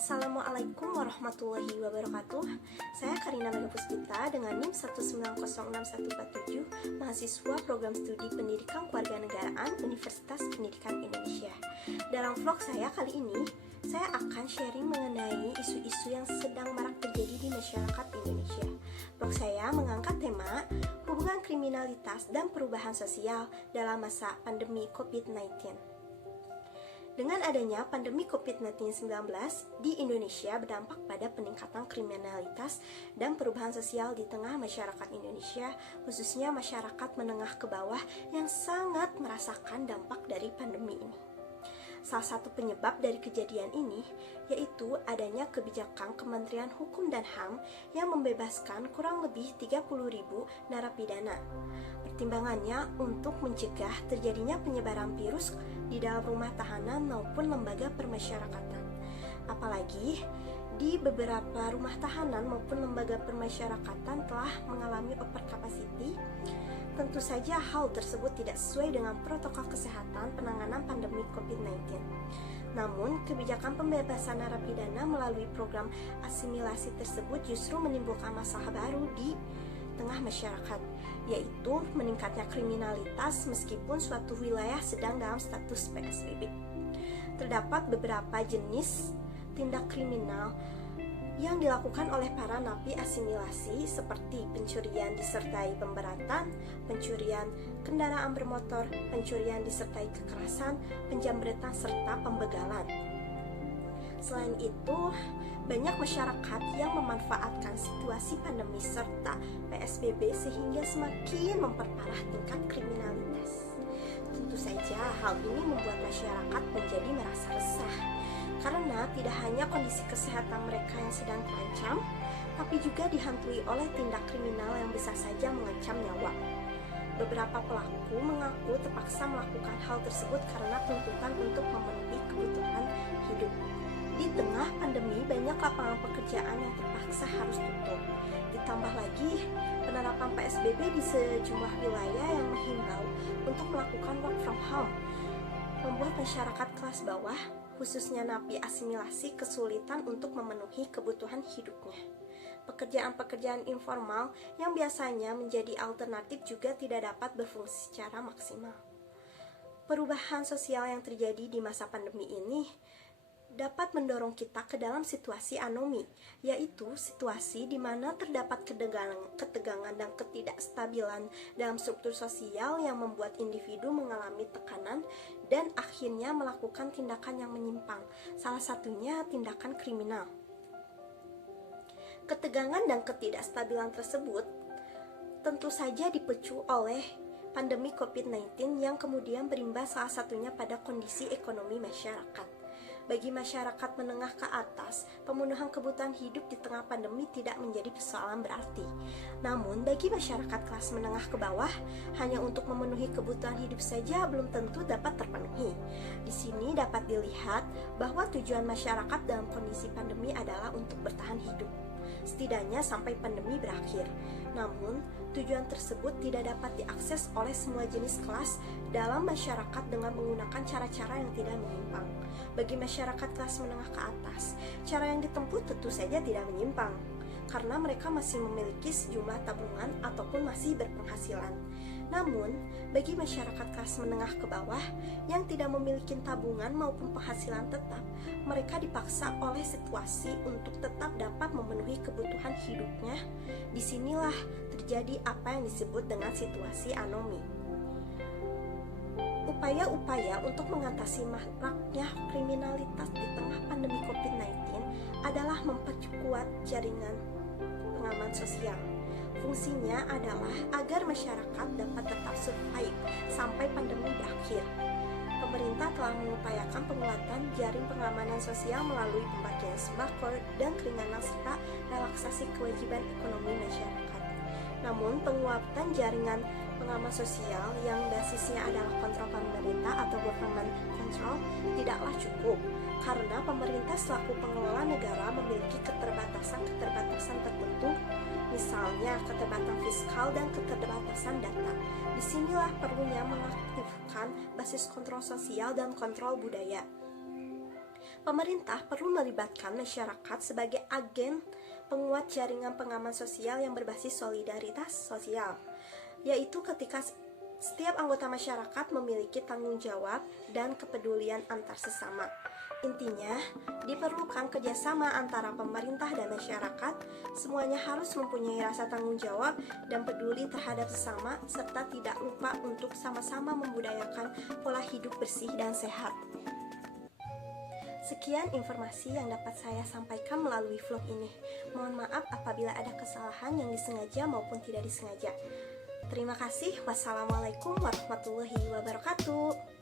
Assalamualaikum warahmatullahi wabarakatuh. Saya Karina Mega Puspita dengan NIM 1906147, mahasiswa program studi Pendidikan Kewarganegaraan Universitas Pendidikan Indonesia. Dalam vlog saya kali ini, saya akan sharing mengenai isu-isu yang sedang marak terjadi di masyarakat Indonesia. Vlog saya mengangkat tema hubungan kriminalitas dan perubahan sosial dalam masa pandemi COVID-19. Dengan adanya pandemi COVID-19 di Indonesia berdampak pada peningkatan kriminalitas dan perubahan sosial di tengah masyarakat Indonesia, khususnya masyarakat menengah ke bawah yang sangat merasakan dampak dari pandemi ini. Salah satu penyebab dari kejadian ini yaitu adanya kebijakan Kementerian Hukum dan HAM yang membebaskan kurang lebih 30.000 narapidana. Pertimbangannya untuk mencegah terjadinya penyebaran virus di dalam rumah tahanan maupun lembaga permasyarakatan. Apalagi di beberapa rumah tahanan maupun lembaga permasyarakatan telah mengalami over capacity. Tentu saja hal tersebut tidak sesuai dengan protokol kesehatan penanganan pandemi COVID-19. Namun, kebijakan pembebasan narapidana melalui program asimilasi tersebut justru menimbulkan masalah baru di tengah masyarakat, yaitu meningkatnya kriminalitas meskipun suatu wilayah sedang dalam status PSBB. Terdapat beberapa jenis tindak kriminal yang dilakukan oleh para napi asimilasi seperti pencurian disertai pemberatan, pencurian kendaraan bermotor, pencurian disertai kekerasan, penjambretan, serta pembegalan. Selain itu, banyak masyarakat yang memanfaatkan situasi pandemi serta PSBB sehingga semakin memperparah tingkat kriminalitas. Tentu saja hal ini membuat masyarakat menjadi merasa resah karena tidak hanya kondisi kesehatan mereka yang sedang terancam, tapi juga dihantui oleh tindak kriminal yang bisa saja mengancam nyawa. Beberapa pelaku mengaku terpaksa melakukan hal tersebut karena tuntutan untuk memenuhi kebutuhan hidup. Di tengah pandemi, banyak lapangan pekerjaan yang terpaksa harus tutup. Ditambah lagi, penerapan PSBB di sejumlah wilayah yang menghimbau untuk melakukan work from home, membuat masyarakat kelas bawah, khususnya napi asimilasi, kesulitan untuk memenuhi kebutuhan hidupnya. Pekerjaan-pekerjaan informal yang biasanya menjadi alternatif juga tidak dapat berfungsi secara maksimal. Perubahan sosial yang terjadi di masa pandemi ini dapat mendorong kita ke dalam situasi anomi, yaitu situasi di mana terdapat ketegangan dan ketidakstabilan dalam struktur sosial yang membuat individu mengalami tekanan dan akhirnya melakukan tindakan yang menyimpang, salah satunya tindakan kriminal. Ketegangan dan ketidakstabilan tersebut tentu saja dipicu oleh pandemi COVID-19 yang kemudian berimbas salah satunya pada kondisi ekonomi masyarakat. Bagi masyarakat menengah ke atas, pemenuhan kebutuhan hidup di tengah pandemi tidak menjadi persoalan berarti. Namun, bagi masyarakat kelas menengah ke bawah, hanya untuk memenuhi kebutuhan hidup saja belum tentu dapat terpenuhi. Di sini dapat dilihat bahwa tujuan masyarakat dalam kondisi pandemi adalah untuk bertahan hidup, setidaknya sampai pandemi berakhir. Namun, tujuan tersebut tidak dapat diakses oleh semua jenis kelas dalam masyarakat dengan menggunakan cara-cara yang tidak menyimpang. Bagi masyarakat kelas menengah ke atas, cara yang ditempuh tentu saja tidak menyimpang, karena mereka masih memiliki sejumlah tabungan ataupun masih berpenghasilan. Namun, bagi masyarakat kelas menengah ke bawah yang tidak memiliki tabungan maupun penghasilan tetap, mereka dipaksa oleh situasi untuk tetap dapat memenuhi kebutuhan hidupnya. Disinilah terjadi apa yang disebut dengan situasi anomi. Upaya-upaya untuk mengatasi maraknya kriminalitas di tengah pandemi COVID-19 adalah memperkuat jaringan pengaman sosial. Fungsinya adalah agar masyarakat dapat tetap survive sampai pandemi berakhir. Pemerintah telah mengupayakan penguatan jaring pengamanan sosial melalui pembagian sembako dan keringanan serta relaksasi kewajiban ekonomi masyarakat. Namun, penguatan jaringan pengaman sosial yang basisnya adalah kontrol pemerintah atau government control tidaklah cukup, karena pemerintah selaku pengelola negara memiliki keterbatasan tertentu, misalnya keterbatasan fiskal dan keterbatasan data. Disinilah perlunya mengaktifkan basis kontrol sosial dan kontrol budaya. Pemerintah perlu melibatkan masyarakat sebagai agen penguat jaringan pengaman sosial yang berbasis solidaritas sosial, yaitu ketika setiap anggota masyarakat memiliki tanggung jawab dan kepedulian antar sesama. Intinya, diperlukan kerjasama antara pemerintah dan masyarakat. Semuanya harus mempunyai rasa tanggung jawab dan peduli terhadap sesama, serta tidak lupa untuk sama-sama membudayakan pola hidup bersih dan sehat. Sekian informasi yang dapat saya sampaikan melalui vlog ini. Mohon maaf apabila ada kesalahan yang disengaja maupun tidak disengaja. Terima kasih. Wassalamualaikum warahmatullahi wabarakatuh.